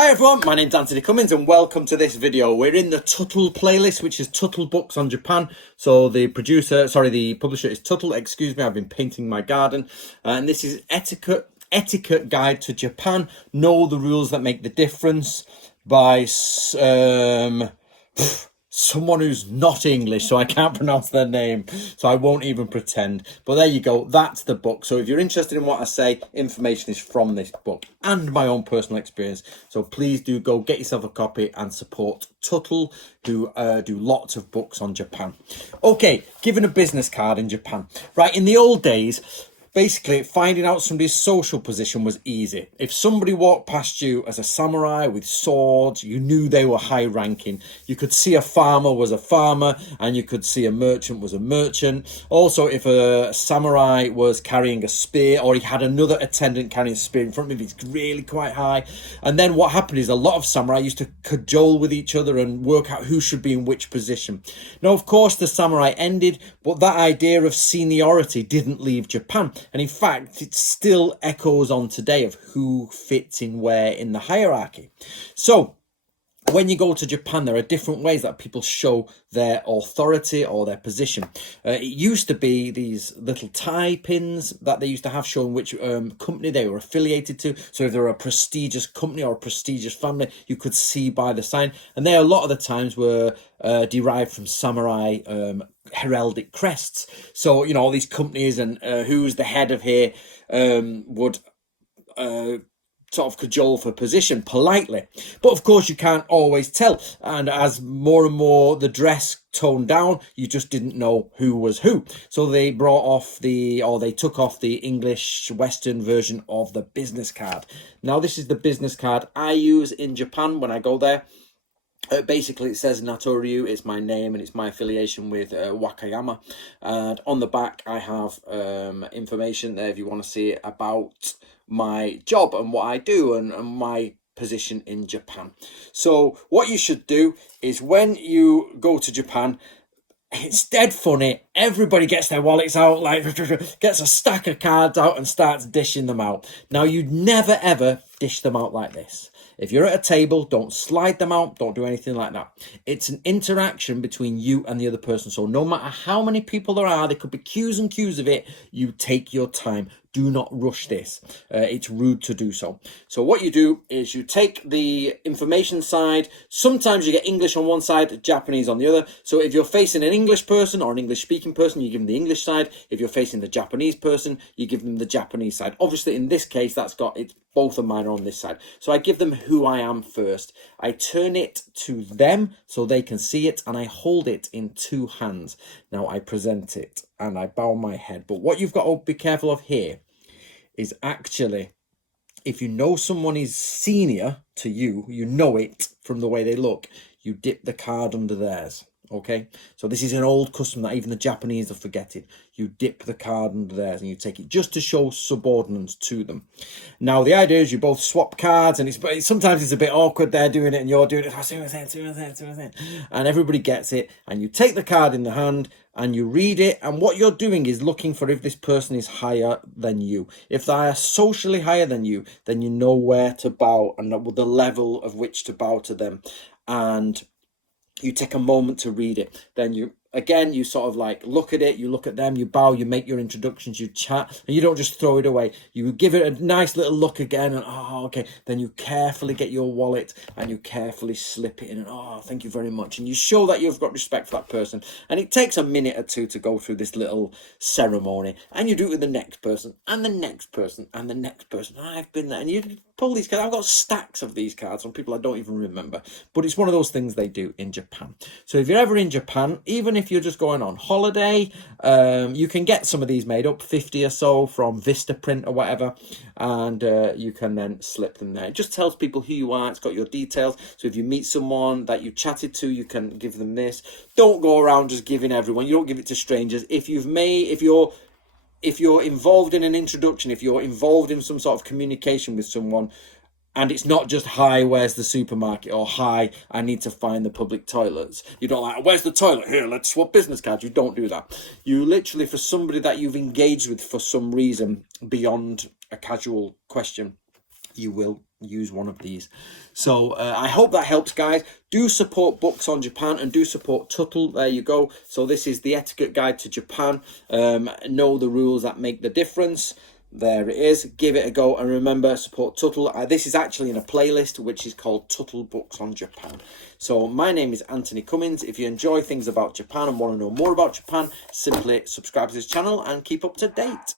Hi everyone, my name's Anthony Cummins and welcome to this video. We're in the Tuttle playlist, which is Tuttle Books on Japan. So the publisher is Tuttle, excuse me, I've been painting my garden. And this is Etiquette Guide to Japan. Know the rules that make the difference by someone who's not English, so I can't pronounce their name, so I won't even pretend. But there you go, that's the book. So if you're interested in what I say, information is from this book and my own personal experience. So please do go get yourself a copy and support Tuttle, who do lots of books on Japan. Okay, given a business card in Japan. Right, in the old days, basically, finding out somebody's social position was easy. If somebody walked past you as a samurai with swords, you knew they were high ranking. You could see a farmer was a farmer, and you could see a merchant was a merchant. Also, if a samurai was carrying a spear, or he had another attendant carrying a spear in front of him, it's really quite high. And then what happened is a lot of samurai used to cajole with each other and work out who should be in which position. Now, of course, the samurai ended, but that idea of seniority didn't leave Japan. And in fact, it still echoes on today of who fits in where in the hierarchy. So when you go to Japan, there are different ways that people show their authority or their position. It used to be these little tie pins that they used to have showing which company they were affiliated to. So if they were a prestigious company or a prestigious family, you could see by the sign. And they a lot of the times were derived from samurai heraldic crests. So, you know, all these companies and who's the head of here would sort of cajole for position politely. But of course you can't always tell, and as more and more the dress toned down, you just didn't know who was who. So they took off the English Western version of the business card. Now this is the business card I use in Japan when I go there. Basically, it says Natoryu, it's my name and it's my affiliation with Wakayama. And on the back, I have information there if you want to see it about my job and what I do and my position in Japan. So what you should do is when you go to Japan, it's dead funny. Everybody gets their wallets out, like gets a stack of cards out and starts dishing them out. Now, you'd never ever dish them out like this. If you're at a table, don't slide them out. Don't do anything like that. It's an interaction between you and the other person. So no matter how many people there are, there could be queues and queues of it. You take your time. Do not rush this. It's rude to do so. So what you do is you take the information side. Sometimes you get English on one side, Japanese on the other. So if you're facing an English person or an English speaking person, you give them the English side. If you're facing the Japanese person, you give them the Japanese side. Obviously, in this case, it's both of mine are on this side. So I give them who I am first. I turn it to them so they can see it, and I hold it in two hands. Now I present it and I bow my head. But what you've got to be careful of here is actually, if you know someone is senior to you, you know it from the way they look, you dip the card under theirs. Okay, so this is an old custom that even the Japanese are forgetting. You dip the card under theirs and you take it just to show subordinance to them. Now, the idea is you both swap cards, and sometimes it's a bit awkward. They're doing it and you're doing it. And everybody gets it. And you take the card in the hand and you read it. And what you're doing is looking for if this person is higher than you. If they are socially higher than you, then you know where to bow and the level of which to bow to them. And you take a moment to read it. Then you sort of like look at it, you look at them, you bow, you make your introductions, you chat, and you don't just throw it away. You give it a nice little look again, and okay. Then you carefully get your wallet and you carefully slip it in, and thank you very much. And you show that you've got respect for that person. And it takes a minute or two to go through this little ceremony. And you do it with the next person, and the next person, and the next person. And I've been there, and you pull these cards. I've got stacks of these cards from people I don't even remember. But it's one of those things they do in Japan. So if you're ever in Japan, even if you're just going on holiday, you can get some of these made up, 50 or so from Vistaprint or whatever, and you can then slip them there. It just tells people who you are. It's got your details. So if you meet someone that you chatted to, you can give them this. Don't go around just giving everyone. You don't give it to strangers. If you're involved in an introduction, if you're involved in some sort of communication with someone, and it's not just, hi, where's the supermarket? Or, hi, I need to find the public toilets. You don't like, where's the toilet? Here, let's swap business cards. You don't do that. You literally, for somebody that you've engaged with for some reason beyond a casual question, you will use one of these. So I hope that helps, guys. Do support Books on Japan and do support Tuttle. There you go. So this is the etiquette guide to Japan. Know the rules that make the difference. There it is. Give it a go, and remember, support Tuttle. This is actually in a playlist which is called Tuttle Books on Japan. So my name is Anthony Cummins. If you enjoy things about Japan and want to know more about Japan, simply subscribe to this channel and keep up to date.